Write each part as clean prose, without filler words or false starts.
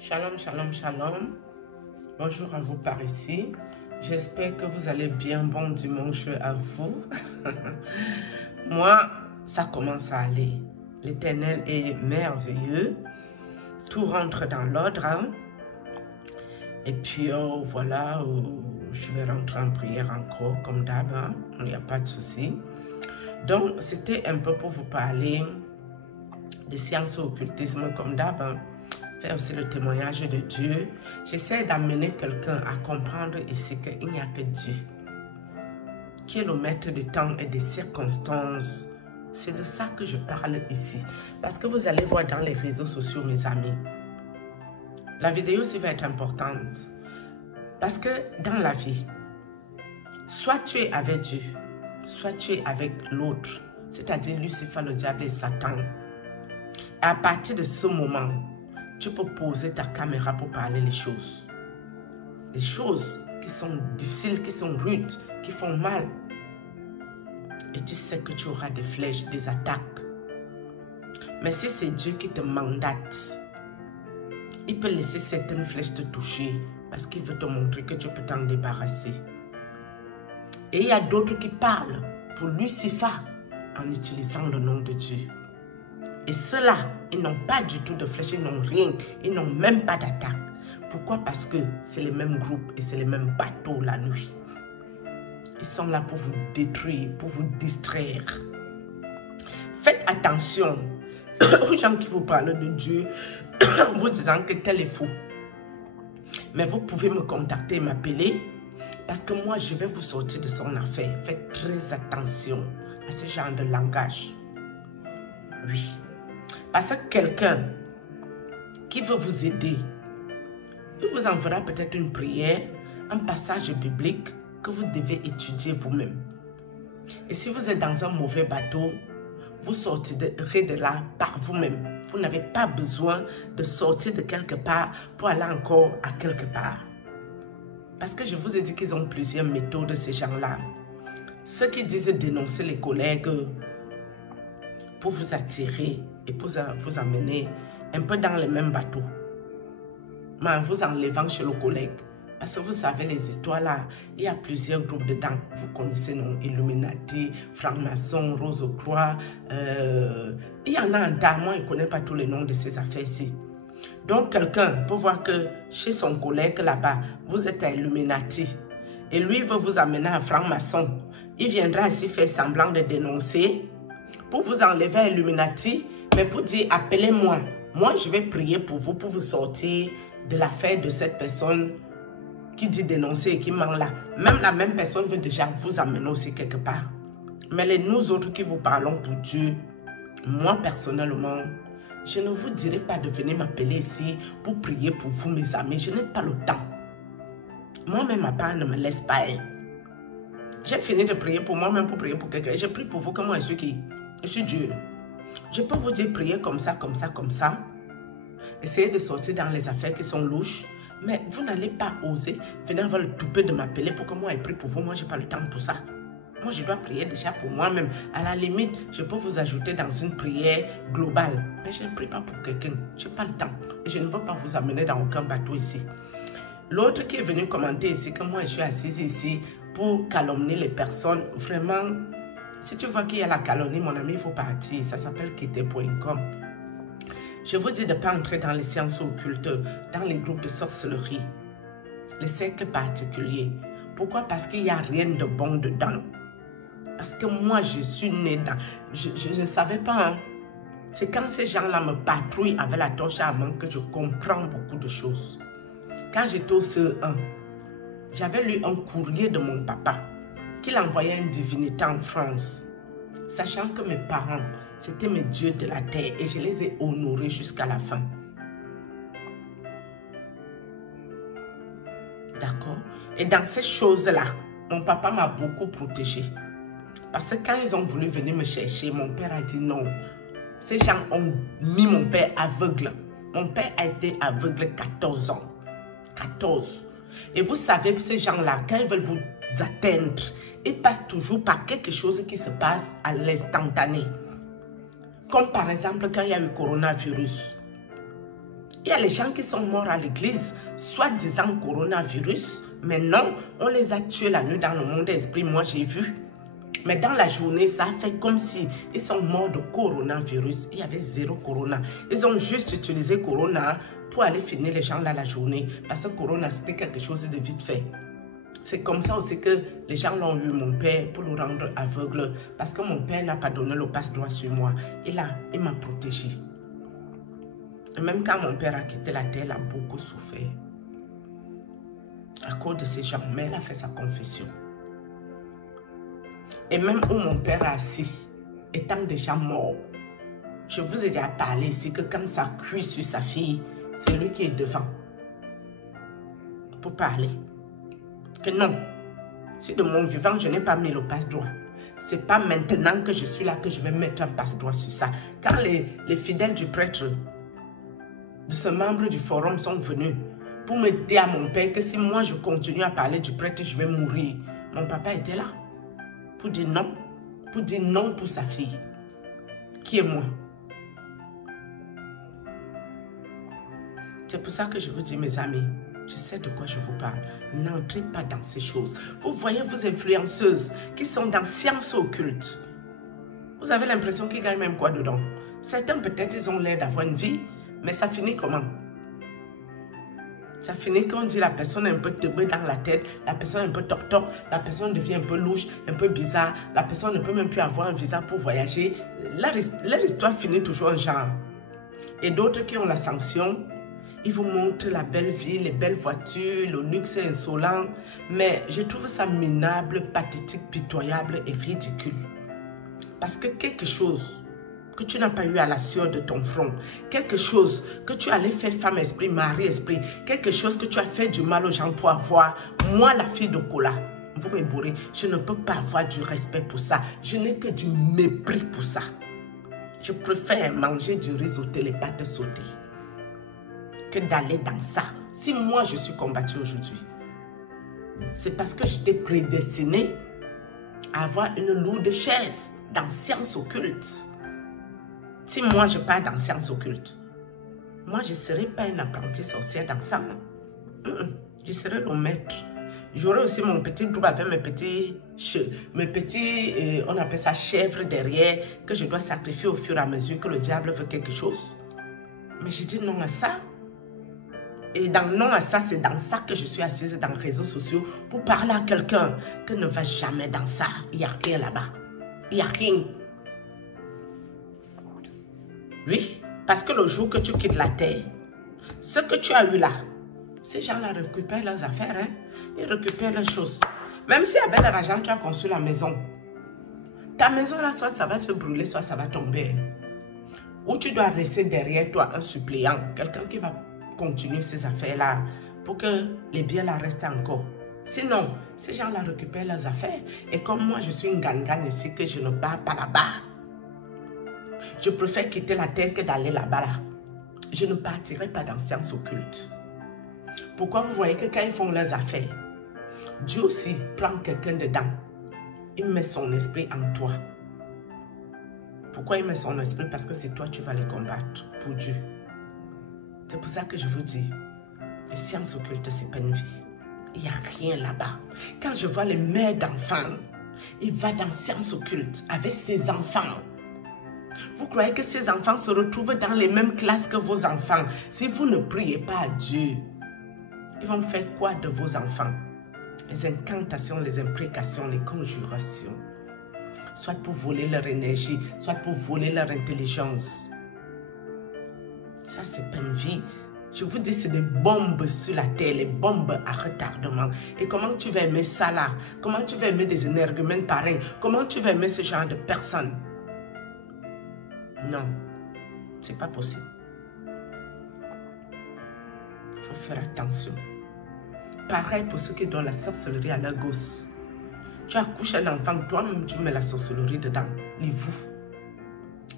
Shalom, shalom, shalom. Bonjour à vous par ici. J'espère que vous allez bien. Bon dimanche à vous. Moi, ça commence à aller. L'Éternel est merveilleux. Tout rentre dans l'ordre. Hein? Et puis, voilà, je vais rentrer en prière encore, comme d'hab. Hein? Il n'y a pas de souci. Donc, c'était un peu pour vous parler des sciences occultisme, comme d'hab. Hein? Faire aussi le témoignage de Dieu. J'essaie d'amener quelqu'un à comprendre ici qu'il n'y a que Dieu, qui est le maître du temps et des circonstances. C'est de ça que je parle ici. Parce que vous allez voir dans les réseaux sociaux, mes amis, la vidéo aussi va être importante. Parce que dans la vie, soit tu es avec Dieu, soit tu es avec l'autre, c'est-à-dire Lucifer, le diable et Satan. Et à partir de ce moment, tu peux poser ta caméra pour parler les choses. Les choses qui sont difficiles, qui sont rudes, qui font mal. Et tu sais que tu auras des flèches, des attaques. Mais si c'est Dieu qui te mandate, il peut laisser certaines flèches te toucher parce qu'il veut te montrer que tu peux t'en débarrasser. Et il y a d'autres qui parlent pour Lucifer en utilisant le nom de Dieu. Et ceux-là, ils n'ont pas du tout de flèches, ils n'ont rien, ils n'ont même pas d'attaque. Pourquoi? Parce que c'est les mêmes groupes et c'est les mêmes bateaux la nuit. Ils sont là pour vous détruire, pour vous distraire. Faites attention aux gens qui vous parlent de Dieu en vous disant que tel est faux. Mais vous pouvez me contacter et m'appeler parce que moi, je vais vous sortir de son affaire. Faites très attention à ce genre de langage. Oui. Parce que quelqu'un qui veut vous aider, il vous enverra peut-être une prière, un passage biblique que vous devez étudier vous-même. Et si vous êtes dans un mauvais bateau, vous sortirez de là par vous-même. Vous n'avez pas besoin de sortir de quelque part pour aller encore à quelque part. Parce que je vous ai dit qu'ils ont plusieurs méthodes, ces gens-là. Ceux qui disent dénoncer les collègues pour vous attirer et pour vous amener un peu dans les mêmes bateaux. Mais en vous enlevant chez le collègue. Parce que vous savez, les histoires là, il y a plusieurs groupes dedans. Vous connaissez, non? Illuminati, franc-maçon, Rose-Croix. Il y en a un tas. Moi, je ne connais pas tous les noms de ces affaires-ci. Donc, quelqu'un peut voir que chez son collègue là-bas, vous êtes à Illuminati. Et lui veut vous amener à franc-maçon. Il viendra ici faire semblant de dénoncer pour vous enlever à Illuminati, mais pour dire appelez-moi. Moi, je vais prier pour vous sortir de l'affaire de cette personne qui dit dénoncer et qui ment là. Même la même personne veut déjà vous amener aussi quelque part. Mais nous autres qui vous parlons pour Dieu, moi personnellement, je ne vous dirai pas de venir m'appeler ici pour prier pour vous, mes amis. Je n'ai pas le temps. Moi-même, ma part ne me laisse pas. J'ai fini de prier pour moi-même, pour prier pour quelqu'un. Je prie pour vous que moi, je suis qui? Je suis Dieu. Je peux vous dire prier comme ça, comme ça, comme ça. Essayez de sortir dans les affaires qui sont louches. Mais vous n'allez pas oser venir avoir le toupet de m'appeler pour que moi je prie pour vous. Moi, je n'ai pas le temps pour ça. Moi, je dois prier déjà pour moi-même. À la limite, je peux vous ajouter dans une prière globale. Mais je ne prie pas pour quelqu'un. Je n'ai pas le temps. Et je ne veux pas vous amener dans aucun bateau ici. L'autre qui est venu commenter ici, que moi, je suis assise ici pour calomnier les personnes, vraiment... Si tu vois qu'il y a la calomnie, mon ami, il faut partir. Ça s'appelle quitter.com. Je vous dis de ne pas entrer dans les sciences occultes, dans les groupes de sorcellerie, les cercles particuliers. Pourquoi? Parce qu'il n'y a rien de bon dedans. Parce que moi, je suis née dans... Je ne savais pas. Hein. C'est quand ces gens-là me patrouillent avec la torche à main que je comprends beaucoup de choses. Quand j'étais au CE1, j'avais lu un courrier de mon papa qu'il envoyait une divinité en France, sachant que mes parents, c'était mes dieux de la terre et je les ai honorés jusqu'à la fin. D'accord? Et dans ces choses-là, mon papa m'a beaucoup protégée. Parce que quand ils ont voulu venir me chercher, mon père a dit non. Ces gens ont mis mon père aveugle. Mon père a été aveugle 14 ans. 14. Et vous savez, ces gens-là, quand ils veulent vous atteindre, ils passent toujours par quelque chose qui se passe à l'instantané. Comme par exemple, quand il y a eu le coronavirus. Il y a les gens qui sont morts à l'église, soi-disant coronavirus, mais non, on les a tués la nuit dans le monde d'esprit, moi j'ai vu. Mais dans la journée, ça a fait comme si ils sont morts de coronavirus. Il y avait 0 corona. Ils ont juste utilisé corona pour aller finir les gens là la journée. Parce que corona, c'était quelque chose de vite fait. C'est comme ça aussi que les gens l'ont eu, mon père, pour le rendre aveugle. Parce que mon père n'a pas donné le passe-droit sur moi. Il m'a protégé. Et même quand mon père a quitté la terre, il a beaucoup souffert. À cause de ces gens. Mais il a fait sa confession. Et même où mon père est assis, étant déjà mort, je vous ai déjà parlé ici que quand ça cuit sur sa fille, c'est lui qui est devant. Pour parler. Que non, si de mon vivant, je n'ai pas mis le passe-droit. Ce n'est pas maintenant que je suis là que je vais mettre un passe-droit sur ça. Quand les fidèles du prêtre, de ce membre du forum sont venus pour me dire à mon père que si moi je continue à parler du prêtre, je vais mourir. Mon papa était là. Pour dire non pour sa fille, qui est moi. C'est pour ça que je vous dis, mes amis, je sais de quoi je vous parle. N'entrez pas dans ces choses. Vous voyez vos influenceuses qui sont dans sciences occultes. Vous avez l'impression qu'ils gagnent même quoi dedans? Certains peut-être ils ont l'air d'avoir une vie, mais ça finit comment? Ça finit quand on dit la personne est un peu teubée dans la tête, la personne est un peu toc-toc, la personne devient un peu louche, un peu bizarre, la personne ne peut même plus avoir un visa pour voyager. Leur histoire finit toujours en genre. Et d'autres qui ont la sanction, ils vous montrent la belle vie, les belles voitures, le luxe insolent. Mais je trouve ça minable, pathétique, pitoyable et ridicule. Parce que quelque chose que tu n'as pas eu à la sueur de ton front, quelque chose que tu allais faire femme esprit, mari esprit, quelque chose que tu as fait du mal aux gens pour avoir, moi la fille de Kola, vous me bourrez, je ne peux pas avoir du respect pour ça, je n'ai que du mépris pour ça. Je préfère manger du risotto, les pâtes sautées, que d'aller dans ça. Si moi je suis combattue aujourd'hui, c'est parce que j'étais prédestinée à avoir une lourde chaise dans sciences occultes. Si moi je pars dans sciences occultes, moi je ne serai pas une apprentie sorcière dans ça. Je serai le maître. J'aurai aussi mon petit groupe avec mes petits, on appelle ça chèvres derrière, que je dois sacrifier au fur et à mesure que le diable veut quelque chose. Mais je dis non à ça. Et dans non à ça, c'est dans ça que je suis assise dans les réseaux sociaux pour parler à quelqu'un que ne va jamais dans ça. Il n'y a rien là-bas. Il n'y a rien. Oui, parce que le jour que tu quittes la terre, ce que tu as eu là, ces gens-là récupèrent leurs affaires, hein? Ils récupèrent leurs choses. Même si avec l'argent, tu as construit la maison. Ta maison là, soit ça va se brûler, soit ça va tomber. Ou tu dois rester derrière toi un suppléant, quelqu'un qui va continuer ces affaires-là pour que les biens là restent encore. Sinon, ces gens-là récupèrent leurs affaires. Et comme moi, je suis une gagne-gagne ici, que je ne pars pas là-bas. Je préfère quitter la terre que d'aller là-bas. Là. Je ne partirai pas dans sciences occultes. Pourquoi vous voyez que quand ils font leurs affaires, Dieu aussi prend quelqu'un dedans. Il met son esprit en toi. Pourquoi il met son esprit? Parce que c'est toi qui vas les combattre pour Dieu. C'est pour ça que je vous dis, les sciences occultes, c'est pas une vie. Il n'y a rien là-bas. Quand je vois les mères d'enfants, ils vont dans sciences occultes avec ses enfants. Vous croyez que ces enfants se retrouvent dans les mêmes classes que vos enfants? Si vous ne priez pas à Dieu, ils vont faire quoi de vos enfants? Les incantations, les imprécations, les conjurations. Soit pour voler leur énergie, soit pour voler leur intelligence. Ça, c'est pas une vie. Je vous dis, c'est des bombes sur la terre, les bombes à retardement. Et comment tu vas aimer ça là? Comment tu vas aimer des énergumènes pareils? Comment tu vas aimer ce genre de personnes? Non, c'est pas possible. Il faut faire attention. Pareil pour ceux qui donnent la sorcellerie à leur gosse. Tu accouches un enfant, toi-même tu mets la sorcellerie dedans, les vous.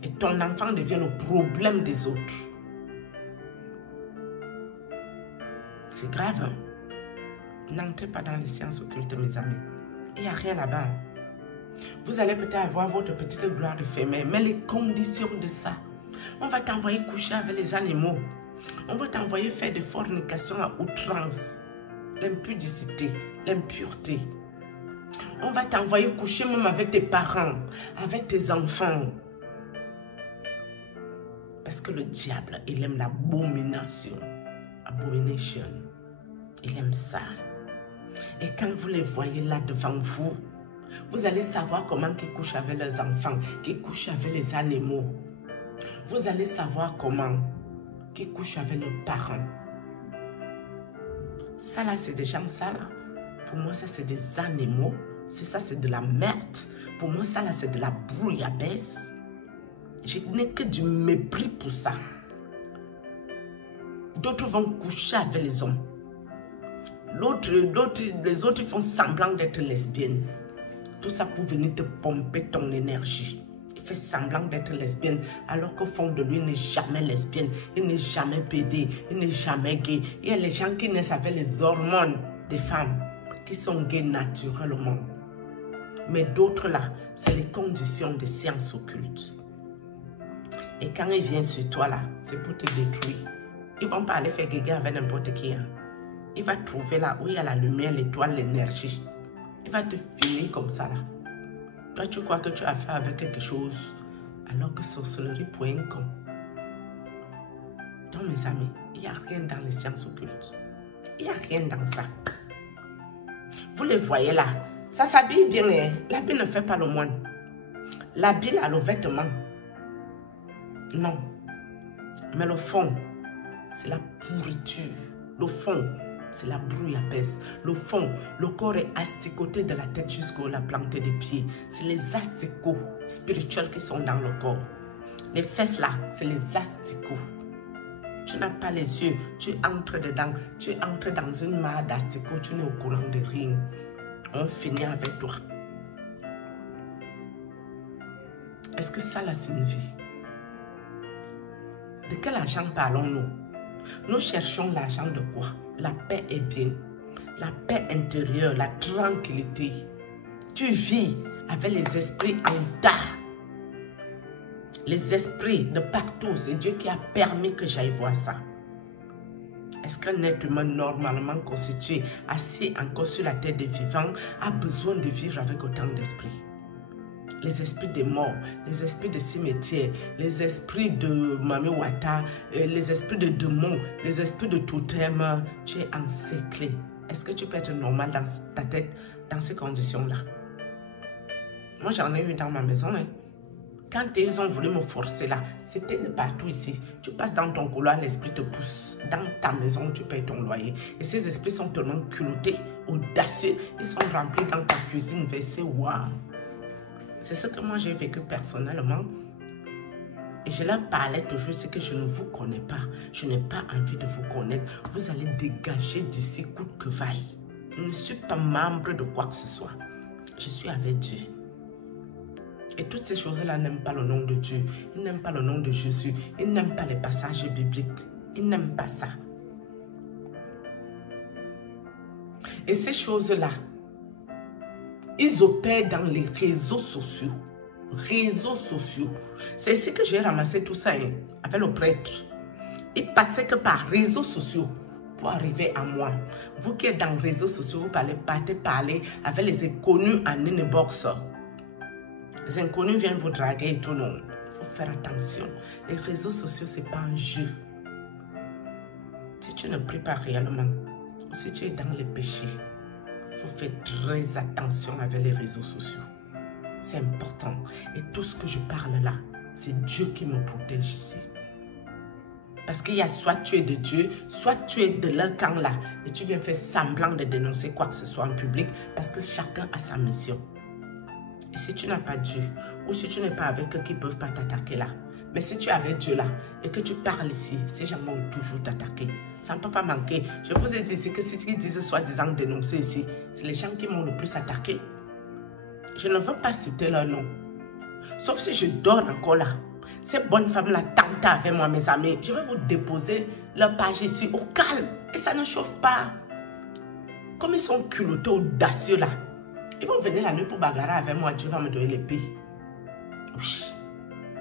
Et ton enfant devient le problème des autres. C'est grave, hein? N'entrez pas dans les sciences occultes, mes amis. Il n'y a rien là-bas. Vous allez peut-être avoir votre petite gloire de féminin, mais les conditions de ça, on va t'envoyer coucher avec les animaux. On va t'envoyer faire des fornications à outrance. L'impudicité, l'impureté. On va t'envoyer coucher même avec tes parents, avec tes enfants. Parce que le diable, il aime l'abomination. Abomination. Il aime ça. Et quand vous les voyez là devant vous, vous allez savoir comment ils couchent avec leurs enfants, qu'ils couchent avec les animaux. Vous allez savoir comment qu'ils couchent avec leurs parents. Ça là, c'est des gens, ça là. Pour moi, ça c'est des animaux. Ça, c'est de la merde. Pour moi, ça là, c'est de la brouillabaisse. Je n'ai que du mépris pour ça. D'autres vont coucher avec les hommes. Les autres font semblant d'être lesbiennes. Tout ça pour venir te pomper ton énergie. Il fait semblant d'être lesbienne alors qu'au fond de lui, il n'est jamais lesbienne. Il n'est jamais pédé. Il n'est jamais gay. Il y a les gens qui naissent avec les hormones des femmes qui sont gays naturellement. Mais d'autres là, c'est les conditions des sciences occultes. Et quand il vient sur toi là, c'est pour te détruire. Ils ne vont pas aller faire guéguer avec n'importe qui. Hein. Il va trouver là où il y a la lumière, l'étoile, l'énergie. Il va te filer comme ça là. Toi, tu crois que tu as fait avec quelque chose, alors que sorcellerie pour un con. Donc, mes amis, il n'y a rien dans les sciences occultes. Il n'y a rien dans ça. Vous les voyez là. Ça s'habille bien. Hein? L'habit ne fait pas le moine. L'habit a le vêtement. Non. Mais le fond, c'est la pourriture. Le fond, c'est la brouillabaisse. Le fond, le corps est asticoté de la tête jusqu'à la plante des pieds. C'est les asticots spirituels qui sont dans le corps. Les fesses là, c'est les asticots. Tu n'as pas les yeux, tu entres dedans. Tu entres dans une mare d'asticots, tu n'es au courant de rien. On finit avec toi. Est-ce que ça là, c'est une vie? De quel argent parlons-nous? Nous cherchons l'argent de quoi? La paix est bien. La paix intérieure, la tranquillité. Tu vis avec les esprits en tas. Les esprits de partout, c'est Dieu qui a permis que j'aille voir ça. Est-ce qu'un être humain normalement constitué, assis encore sur la terre des vivants, a besoin de vivre avec autant d'esprits? Les esprits des morts, les esprits de cimetières, les esprits de Mami Wata, les esprits de démons, les esprits de totem, tu es encerclé. Est-ce que tu peux être normal dans ta tête, dans ces conditions-là? Moi, j'en ai eu dans ma maison. Hein. Quand ils ont voulu me forcer là, c'était de partout ici. Tu passes dans ton couloir, l'esprit te pousse. Dans ta maison, tu payes ton loyer. Et ces esprits sont tellement culottés, audacieux. Ils sont remplis dans ta cuisine, versés. Waouh! C'est ce que moi j'ai vécu personnellement. Et je leur parlais toujours, c'est que je ne vous connais pas. Je n'ai pas envie de vous connaître. Vous allez dégager d'ici coûte que vaille. Je ne suis pas membre de quoi que ce soit. Je suis avec Dieu. Et toutes ces choses-là n'aiment pas le nom de Dieu. Ils n'aiment pas le nom de Jésus. Ils n'aiment pas les passages bibliques. Ils n'aiment pas ça. Et ces choses-là, ils opèrent dans les réseaux sociaux. Réseaux sociaux. C'est ici que j'ai ramassé tout ça hein, avec le prêtre. Il passait que par réseaux sociaux pour arriver à moi. Vous qui êtes dans les réseaux sociaux, vous partez parler avec les inconnus en inbox. Les inconnus viennent vous draguer et tout. Non, il faut faire attention. Les réseaux sociaux, ce n'est pas un jeu. Si tu ne pries pas réellement, ou si tu es dans les péchés, il faut faire très attention avec les réseaux sociaux. C'est important. Et tout ce que je parle là, c'est Dieu qui me protège ici. Parce qu'il y a soit tu es de Dieu, soit tu es de leur camp là. Et tu viens faire semblant de dénoncer quoi que ce soit en public. Parce que chacun a sa mission. Et si tu n'as pas Dieu, ou si tu n'es pas avec eux qui ne peuvent pas t'attaquer là. Mais si tu es avec Dieu là, et que tu parles ici, ces gens vont toujours t'attaquer. Ça ne peut pas manquer. Je vous ai dit ici que si ils disent soi-disant dénoncer ici, c'est les gens qui m'ont le plus attaqué. Je ne veux pas citer leur nom. Sauf si je dors encore là. Ces bonnes femmes-là tentent avec moi, mes amis. Je vais vous déposer leur page ici au calme. Et ça ne chauffe pas. Comme ils sont culottés, audacieux là. Ils vont venir la nuit pour bagarrer avec moi. Dieu va me donner l'épée. Oui.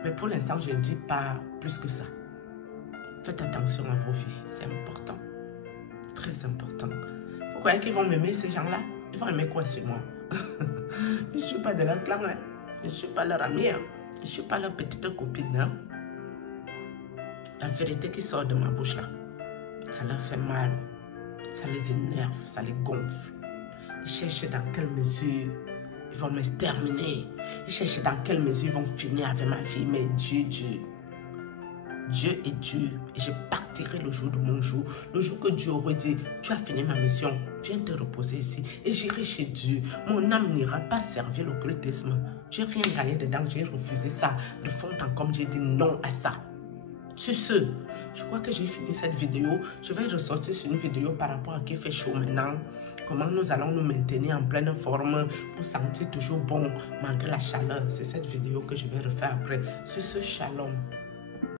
Mais pour l'instant, je ne dis pas plus que ça. Faites attention à vos vies, c'est important. Très important. Vous croyez qu'ils vont m'aimer, ces gens-là? Ils vont aimer quoi sur moi? Je ne suis pas de leur clan, hein? Je ne suis pas leur amie, hein? Je ne suis pas leur petite copine. Hein? La vérité qui sort de ma bouche là, ça leur fait mal, ça les énerve, ça les gonfle. Ils cherchent dans quelle mesure ils vont m'exterminer. Ils cherchent dans quelle mesure ils vont finir avec ma vie. Mais Dieu est Dieu. Et je partirai le jour de mon jour. Le jour que Dieu aurait dit, tu as fini ma mission, viens te reposer ici. Et j'irai chez Dieu. Mon âme n'ira pas servir l'occultisme. Je n'ai rien gagné dedans, j'ai refusé ça. De fond en comble, j'ai dit non à ça. Sur ce, je crois que j'ai fini cette vidéo. Je vais ressortir sur une vidéo par rapport à qui fait chaud maintenant. Comment nous allons nous maintenir en pleine forme pour sentir toujours bon malgré la chaleur. C'est cette vidéo que je vais refaire après. Sur ce, shalom.